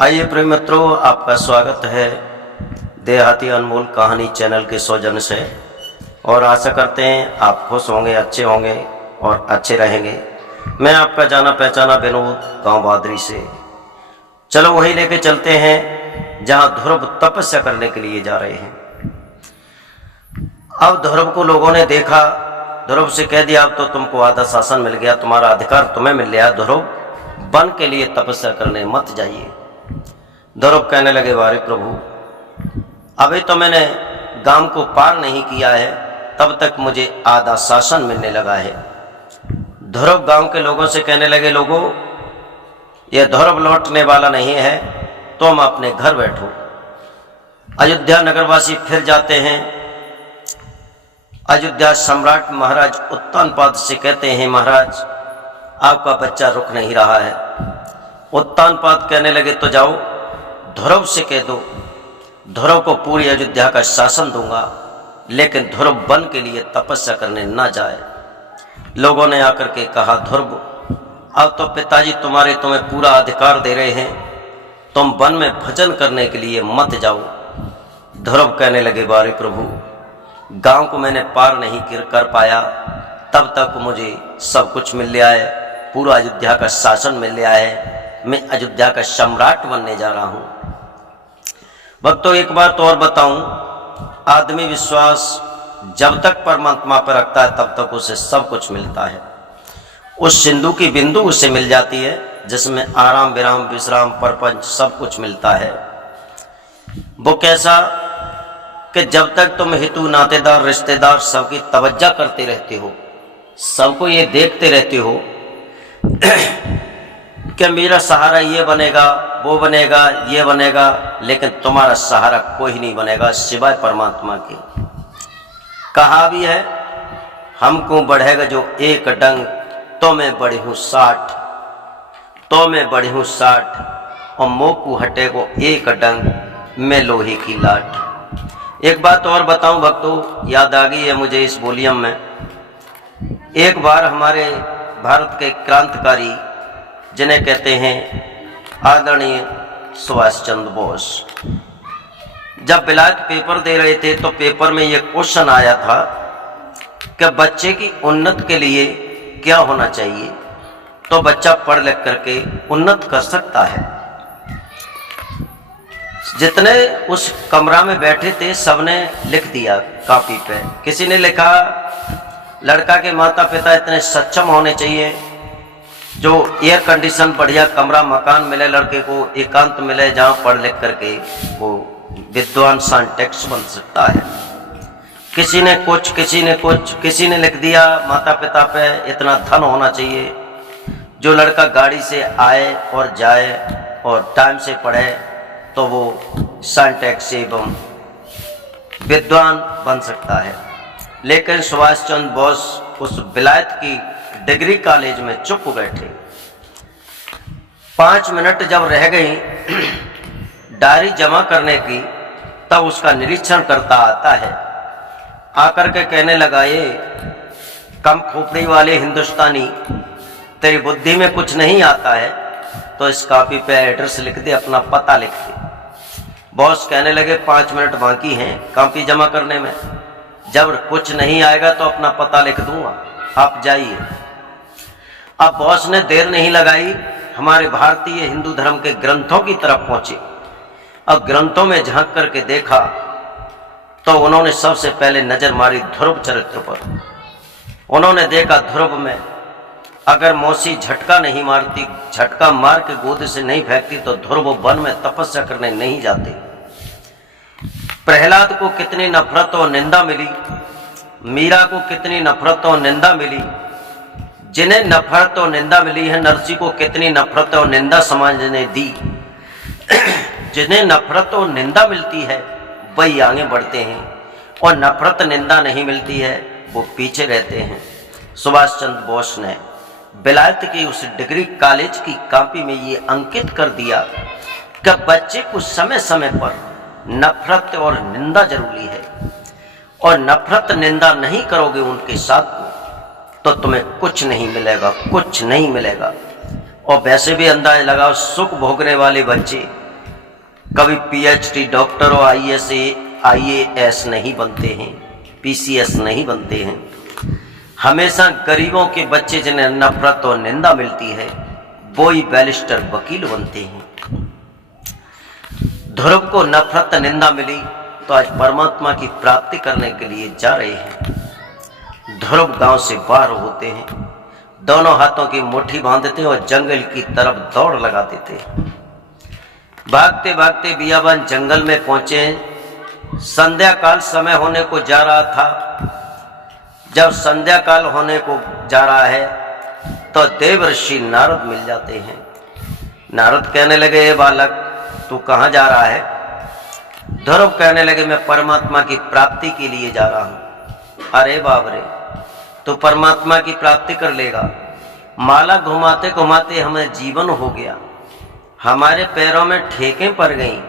आइए प्रिय मित्रों, आपका स्वागत है देहाती अनमोल कहानी चैनल के सौजन्य से। और आशा करते हैं आप खुश होंगे, अच्छे होंगे और अच्छे रहेंगे। मैं आपका जाना पहचाना विनोद, गांव बादरी से। चलो वही लेके चलते हैं जहां ध्रुव तपस्या करने के लिए जा रहे हैं। अब ध्रुव को लोगों ने देखा, ध्रुव से कह दिया अब तो तुमको आधा शासन मिल गया, तुम्हारा अधिकार तुम्हें मिल गया, ध्रुव वन के लिए तपस्या करने मत जाइए। ध्रुव कहने लगे वारे प्रभु, अभी तो मैंने गांव को पार नहीं किया है, तब तक मुझे आधा शासन मिलने लगा है। ध्रुव गांव के लोगों से कहने लगे, लोगों यह ध्रुव लौटने वाला नहीं है, तुम अपने घर बैठो। अयोध्या नगरवासी फिर जाते हैं। अयोध्या सम्राट महाराज उत्तानपाद से कहते हैं, महाराज आपका बच्चा रुक नहीं रहा है। उत्तानपाद कहने लगे, तो जाओ ध्रुव से कह दो, ध्रुव को पूरी अयोध्या का शासन दूंगा, लेकिन ध्रुव वन के लिए तपस्या करने ना जाए। लोगों ने आकर के कहा, ध्रुव अब तो पिताजी तुम्हें पूरा अधिकार दे रहे हैं, तुम वन में भजन करने के लिए मत जाओ। ध्रुव कहने लगे, बारे प्रभु गांव को मैंने पार नहीं कर पाया, तब तक मुझे सब कुछ मिल गया है, पूरा अयोध्या का शासन मिल गया है, मैं अयोध्या का सम्राट बनने जा रहा हूं। भक्तों एक बात और बताऊं, आदमी विश्वास जब तक परमात्मा पर रखता है तब तक उसे सब कुछ मिलता है। उस सिंधु की बिंदु उसे मिल जाती है जिसमें आराम विराम विश्राम परपंच सब कुछ मिलता है। वो कैसा कि जब तक तुम हितू नातेदार रिश्तेदार सबकी तवज्जो करते रहते हो, सबको ये देखते रहते हो कि मेरा सहारा ये बनेगा, वो बनेगा, ये बनेगा, लेकिन तुम्हारा सहारा कोई नहीं बनेगा सिवाय परमात्मा के। कहा भी है, हमको बढ़ेगा जो एक डंग, तो मैं बढ़ी हूं 60, तो मैं बढ़ी हूं 60, और मोकू हटेगो एक डंग, मैं लोहे की लाठ। एक बात और बताऊं भक्तों, याद आ गई है मुझे इस वॉल्यूम में। एक बार हमारे भारत के क्रांतिकारी जिन्हें कहते हैं आदरणीय सुभाष चंद्र बोस, जब विलायत पेपर दे रहे थे तो पेपर में यह क्वेश्चन आया था कि बच्चे की उन्नत के लिए क्या होना चाहिए, तो बच्चा पढ़ लिख करके उन्नत कर सकता है। जितने उस कमरा में बैठे थे सबने लिख दिया कॉपी पे। किसी ने लिखा लड़का के माता पिता इतने सक्षम होने चाहिए जो एयर कंडीशन बढ़िया कमरा मकान मिले, लड़के को एकांत मिले जहां पढ़ लिख करके वो विद्वान साइंटिस्ट बन सकता है। किसी ने कुछ, किसी ने कुछ, किसी ने लिख दिया माता पिता पे इतना धन होना चाहिए जो लड़का गाड़ी से आए और जाए और टाइम से पढ़े तो वो साइंटिस्ट एवं विद्वान बन सकता है। लेकिन सुभाष चंद्र बोस उस विलायत की डिग्री कॉलेज में चुप बैठे। 5 मिनट जब रह गई डायरी जमा करने की, तब उसका निरीक्षण करता आता है, आकर के कहने लगा, ये कम खोपड़ी वाले हिंदुस्तानी, तेरी बुद्धि में कुछ नहीं आता है तो इस कॉपी पे एड्रेस लिख दे, अपना पता लिख दे। बॉस कहने लगे 5 मिनट बाकी हैं कॉपी जमा करने में, जब कुछ नहीं आएगा तो अपना पता लिख दूंगा, आप जाइए। अब बॉस ने देर नहीं लगाई, हमारे भारतीय हिंदू धर्म के ग्रंथों की तरफ पहुंचे। अब ग्रंथों में झांक करके देखा तो उन्होंने सबसे पहले नजर मारी ध्रुव चरित्र पर। उन्होंने देखा ध्रुव में अगर मौसी झटका नहीं मारती, झटका मार के गोद से नहीं फेंकती तो ध्रुव वन में तपस्या करने नहीं जाते। प्रहलाद को कितनी नफरत और निंदा मिली, मीरा को कितनी नफरत और निंदा मिली, जिन्हें नफरत और निंदा मिली है नरसी को कितनी नफरत और निंदा समाज ने दी। जिन्हें नफरत और निंदा मिलती है वही आगे बढ़ते हैं, और नफरत निंदा नहीं मिलती है वो पीछे रहते हैं। सुभाष चंद्र बोस ने विलायत की उस डिग्री कॉलेज की कॉपी में ये अंकित कर दिया कि बच्चे को समय समय पर नफरत और निंदा जरूरी है, और नफरत निंदा नहीं करोगे उनके साथ तो तुम्हें कुछ नहीं मिलेगा, कुछ नहीं मिलेगा। और वैसे भी अंदाज लगाओ, सुख भोगने वाले बच्चे कभी पीएचडी डॉक्टर और आईएएस नहीं बनते हैं, पीसीएस नहीं बनते हैं। हमेशा गरीबों के बच्चे जिन्हें नफरत और निंदा मिलती है वो ही बैरिस्टर वकील बनते हैं। ध्रुव को नफरत निंदा मिली तो आज परमात्मा की प्राप्ति करने के लिए जा रहे हैं। ध्रुव गांव से बाहर होते हैं, दोनों हाथों की मुट्ठी बांधते और जंगल की तरफ दौड़ लगाते थे। भागते भागते बियाबान जंगल में पहुंचे। संध्या काल समय होने को जा रहा था। जब संध्या काल होने को जा रहा है तो देवर्षि नारद मिल जाते हैं। नारद कहने लगे, हे बालक तू कहाँ जा रहा है? ध्रुव कहने लगे, मैं परमात्मा की प्राप्ति के लिए जा रहा हूं। अरे बाप रे, तो परमात्मा की प्राप्ति कर लेगा? माला घुमाते घुमाते हमें जीवन हो गया, हमारे पैरों में ठेकें पड़ गईं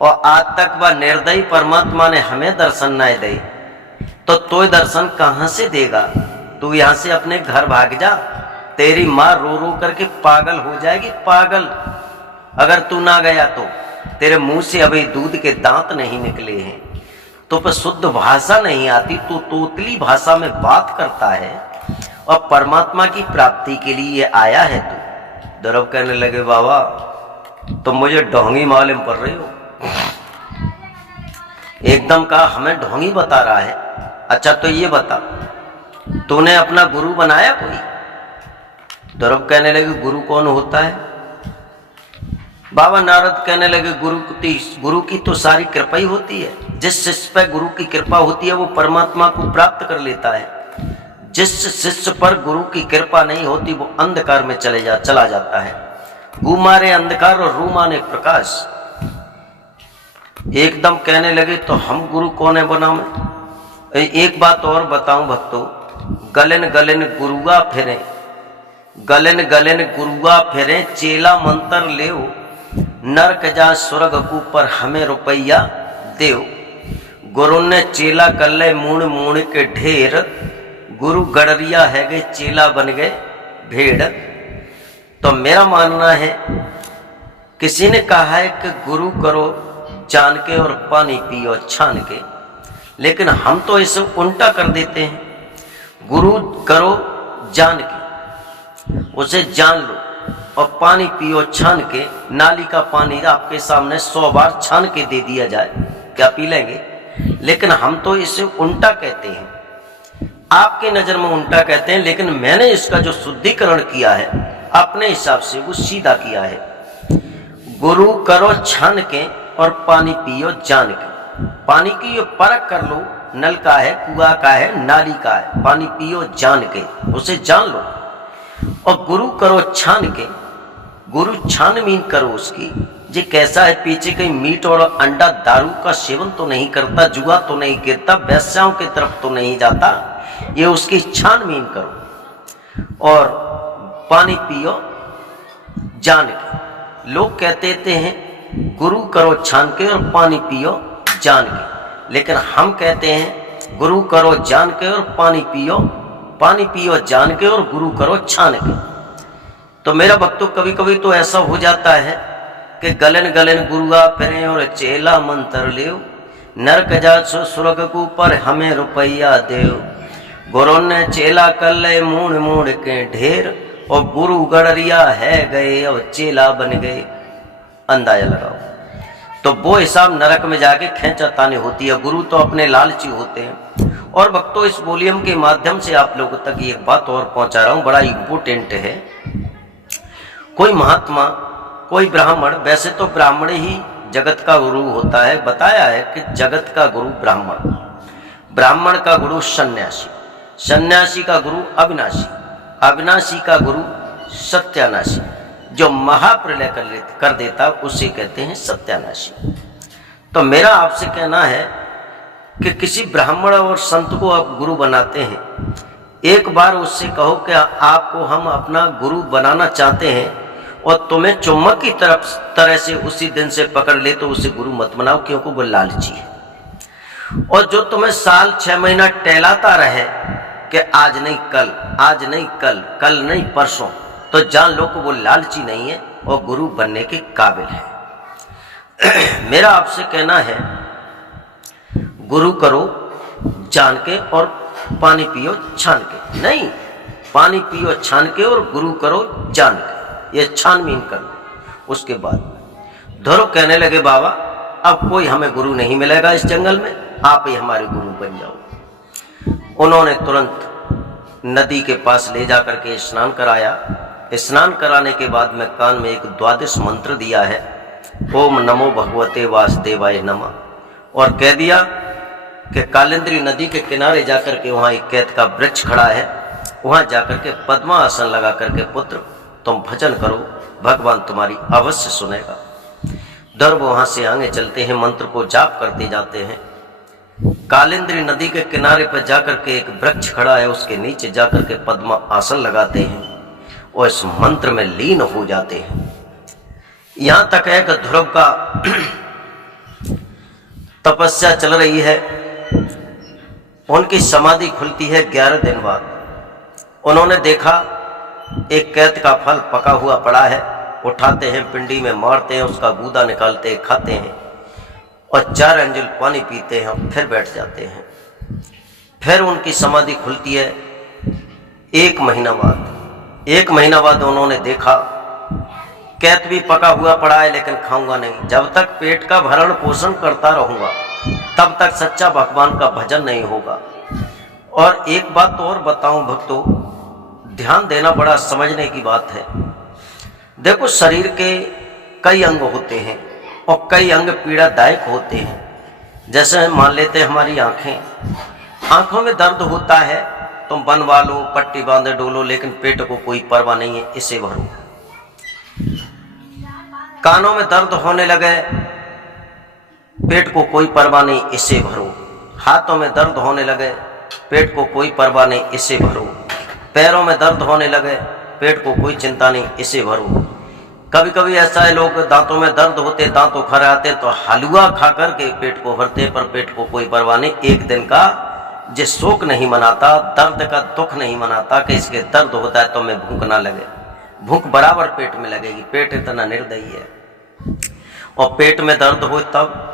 और आज तक वह निर्दयी परमात्मा ने हमें दर्शन न दे, तो तू दर्शन कहां से देगा? तू यहां से अपने घर भाग जा, तेरी मां रो रो करके पागल हो जाएगी, पागल। अगर तू ना गया तो तेरे मुंह से अभी दूध के दांत नहीं निकले हैं, तो पर शुद्ध भाषा नहीं आती, तू तोतली भाषा में बात करता है और परमात्मा की प्राप्ति के लिए आया है तू। ध्रुव कहने लगे, बाबा तुम मुझे ढोंगी मालूम पड़ रहे हो। एकदम कहा, हमें ढोंगी बता रहा है? अच्छा तो ये बता, तूने अपना गुरु बनाया कोई? ध्रुव कहने लगे, गुरु कौन होता है? बाबा नारद कहने लगे, गुरु की तो सारी कृपा ही होती है। जिस शिष्य पर गुरु की कृपा होती है वो परमात्मा को प्राप्त कर लेता है। जिस शिष्य पर गुरु की कृपा नहीं होती वो अंधकार में चला जाता है। गु मारे अंधकार और रू माने प्रकाश। एकदम कहने लगे, तो हम गुरु कौन है बना में? एक बात और बताऊं भक्तों, गलन गलन गुरुआ फिरे, गलन गलन गुरुआ फिरे, चेला मंत्र लेओ, नरक जा स्वर्ग ऊपर हमें रुपया देव। गुरु ने चेला कल्ले मूण मूण के ढेर, गुरु गड़रिया है गए चेला बन गए भेड़। तो मेरा मानना है, किसी ने कहा है कि गुरु करो जान के और पानी पियो छान के, लेकिन हम तो इसे उल्टा कर देते हैं। गुरु करो जान के, उसे जान लो और पानी पियो छान के। नाली का पानी आपके सामने 100 बार छान के दे दिया जाए, क्या पी लेंगे? लेकिन हम तो इसे उल्टा कहते हैं। आपके नजर में उल्टा कहते हैं, लेकिन मैंने इसका जो शुद्धिकरण किया है अपने हिसाब से वो सीधा किया है। गुरु करो छान के और पानी पियो जान के। पानी की ये परख कर लो, नल का है, कुआं का है, नाली का है, पानी पियो जान के, उसे जान लो। और गुरु करो छान के, गुरु छानबीन करो उसकी, ये कैसा है, पीछे कहीं मीट और अंडा दारू का सेवन तो नहीं करता, जुआ तो नहीं गिरता, वैश्याओं की तरफ तो नहीं जाता, ये उसकी छानबीन करो और पानी पियो जान के। लोग कहते हैं गुरु करो छान के और पानी पियो जान के, लेकिन हम कहते हैं गुरु करो जान के और पानी पियो जान के और गुरु करो छान के। तो मेरा भक्तों, कभी कभी तो ऐसा हो जाता है कि गलन गलन गुरुआ फिरे और चेला मंत्र लेओ, नरक जा स्वर्ग को पर हमें रुपया देव। गुरु ने चेला कर ले मूण मूण के ढेर और गुरु गड़रिया है गए और चेला बन गए। अंदाजा लगाओ, तो वो हिसाब नरक में जाके खेंचातानी होती है। गुरु तो अपने लालची होते हैं। और भक्तों, इस वॉल्यूम के माध्यम से आप लोगों तक एक बात और पहुंचा रहा हूं, बड़ा इंपोर्टेंट है। कोई महात्मा, कोई ब्राह्मण, वैसे तो ब्राह्मण ही जगत का गुरु होता है, बताया है कि जगत का गुरु ब्राह्मण, ब्राह्मण का गुरु सन्यासी, सन्यासी का गुरु अविनाशी, अविनाशी का गुरु सत्यानाशी। जो महाप्रलय कर देता उसे कहते हैं सत्यानाशी। तो मेरा आपसे कहना है कि किसी ब्राह्मण और संत को आप गुरु बनाते हैं, एक बार उससे कहो कि आपको हम अपना गुरु बनाना चाहते हैं और तुम्हें चुम्बक की तरह से उसी दिन से पकड़ ले, तो उसे गुरु मत बनाओ, क्योंकि वो लालची है। और जो तुम्हें साल 6 महीना टहलाता रहे कि आज नहीं कल, आज नहीं कल, कल नहीं परसों, तो जान लो कि वो लालची नहीं है और गुरु बनने के काबिल है। मेरा आपसे कहना है, गुरु करो जान के और पानी पियो छान के। नहीं, पानी पियो छान के और गुरु करो जान के, ये छानबीन कर लो। उसके बाद ध्रुव कहने लगे, बाबा अब कोई हमें गुरु नहीं मिलेगा इस जंगल में, आप ही हमारे गुरु बन जाओ। उन्होंने तुरंत नदी के पास ले जाकर के स्नान कराया। स्नान कराने के बाद में कान में एक द्वादश मंत्र दिया है, ओम नमो भगवते वासुदेवाय नमः, और कह दिया कि कालिंदी नदी के किनारे जाकर के वहाँ एक कैत का वृक्ष खड़ा है, वहाँ जाकर के पद्मासन लगा करके पुत्र तुम भजन करो, भगवान तुम्हारी अवश्य सुनेगा। ध्रुव वहाँ से आगे चलते हैं, मंत्र को जाप करते जाते हैं। कालिंदी नदी के किनारे पर जाकर के एक वृक्ष खड़ा है, उसके नीचे जाकर के पद्मा आसन लगाते हैं और इस मंत्र में लीन हो जाते हैं। यहाँ तक है कि ध्रुव का तपस्या चल रही है, उनकी समाधि खुलती है 11 दिन बाद। उन्होंने देखा एक कैत का फल पका हुआ पड़ा है, उठाते हैं, पिंडी में मारते हैं, उसका गूदा निकालते हैं, खाते हैं और 4 अंजुल पानी पीते हैं, फिर बैठ जाते हैं। फिर उनकी समाधि खुलती है 1 महीना बाद। 1 महीना बाद उन्होंने देखा कैत भी पका हुआ पड़ा है, लेकिन खाऊंगा नहीं, जब तक पेट का भरण पोषण करता रहूंगा तब तक सच्चा भगवान का भजन नहीं होगा। और एक बात और बताऊं भक्तों, ध्यान देना बड़ा समझने की बात है। देखो, शरीर के कई अंग होते हैं और कई अंग पीड़ादायक होते हैं। जैसे मान लेते हैं हमारी आंखें, आंखों में दर्द होता है, तुम बनवा लो, पट्टी बांधे डोलो, लेकिन पेट को कोई परवाह नहीं है, इसे भरो। कानों में दर्द होने लगे, पेट को कोई परवाह नहीं, इसे भरो। हाथों में दर्द होने लगे, पेट को कोई परवाह नहीं, इसे भरो। पैरों में दर्द होने लगे, पेट को कोई चिंता नहीं, इसे भरो। कभी कभी ऐसा है, लोग दांतों में दर्द होते, दांत उखड़ आते तो हलवा खा करके पेट को भरते, पर पेट को कोई परवाह नहीं। एक दिन का जो शोक नहीं मनाता, दर्द का दुख नहीं मनाता कि इसके दर्द होता है तो मैं भूख ना लगे, भूख बराबर पेट में लगेगी। पेट इतना निर्दयी है। और पेट में दर्द हो तब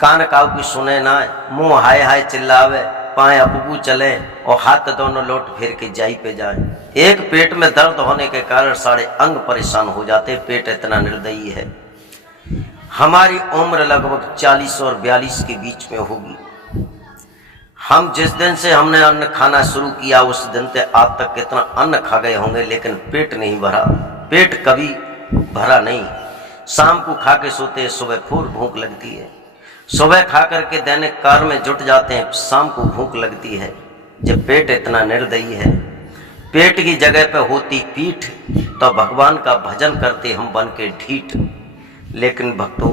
कान काऊ की सुने ना, मुंह हाय हाय चिल्लावे, पाए अपगू चले और हाथ दोनों लौट फिर के जाई पे जाए। एक पेट में दर्द होने के कारण सारे अंग परेशान हो जाते। पेट इतना निर्दयी है। हमारी उम्र लगभग 40 और 42 के बीच में होगी। हम जिस दिन से हमने अन्न खाना शुरू किया उस दिन से आज तक कितना अन्न खा गए होंगे, लेकिन पेट नहीं भरा। पेट कभी भरा नहीं। शाम को खा के सोते, सुबह फूल भूख लगती है। सुबह खा करके दैनिक कार्य में जुट जाते हैं, शाम को भूख लगती है। जब पेट इतना निर्दयी है, पेट की जगह पे होती पीठ, तो भगवान का भजन करते हम बन के ढीठ। लेकिन भक्तों,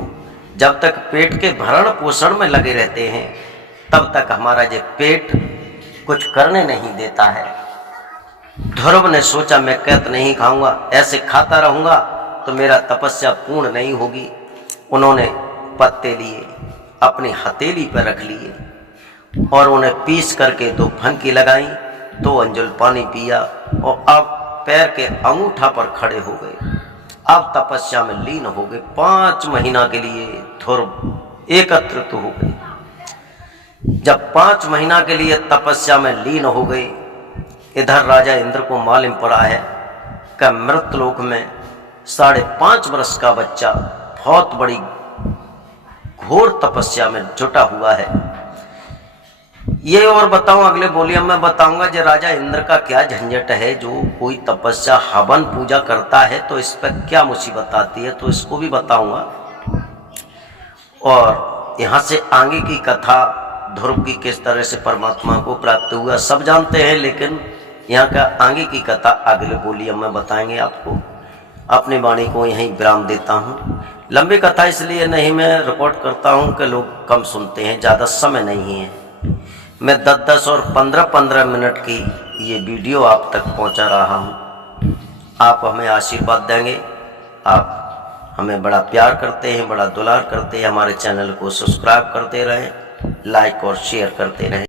जब तक पेट के भरण पोषण में लगे रहते हैं तब तक हमारा ये पेट कुछ करने नहीं देता है। ध्रुव ने सोचा मैं कैत नहीं खाऊंगा, ऐसे खाता रहूंगा तो मेरा तपस्या पूर्ण नहीं होगी। उन्होंने पत्ते लिए, अपनी हथेली पर रख लिए और उन्हें पीस करके 2 फनकी लगाई, 2 अंजुल पानी पिया और अब पैर के अंगूठा पर खड़े हो गए। अब तपस्या में लीन हो गए। 5 महीना के लिए ध्रुव एकत्रित हो गए। जब 5 महीना के लिए तपस्या में लीन हो गए, इधर राजा इंद्र को मालूम पड़ा है कि मृतलोक में 5.5 वर्ष का बच्चा बहुत बड़ी घोर तपस्या में जुटा हुआ है। ये और बताऊं, अगले वॉल्यूम में बताऊंगा जो राजा इंद्र का क्या झंझट है। जो कोई तपस्या हवन पूजा करता है तो इस पर क्या मुसीबत आती है, तो इसको भी बताऊंगा। और यहाँ से आगे की कथा ध्रुव की किस तरह से परमात्मा को प्राप्त हुआ सब जानते हैं, लेकिन यहाँ का आगे की कथा अगले वॉल्यूम में बताएंगे आपको। अपनी वाणी को यहीं विराम देता हूँ। लंबी कथा इसलिए नहीं मैं रिकॉर्ड करता हूँ कि लोग कम सुनते हैं, ज़्यादा समय नहीं है। मैं 10-10 और 15-15 मिनट की ये वीडियो आप तक पहुँचा रहा हूँ। आप हमें आशीर्वाद देंगे। आप हमें बड़ा प्यार करते हैं, बड़ा दुलार करते हैं। हमारे चैनल को सब्सक्राइब करते रहें, लाइक और शेयर करते रहें।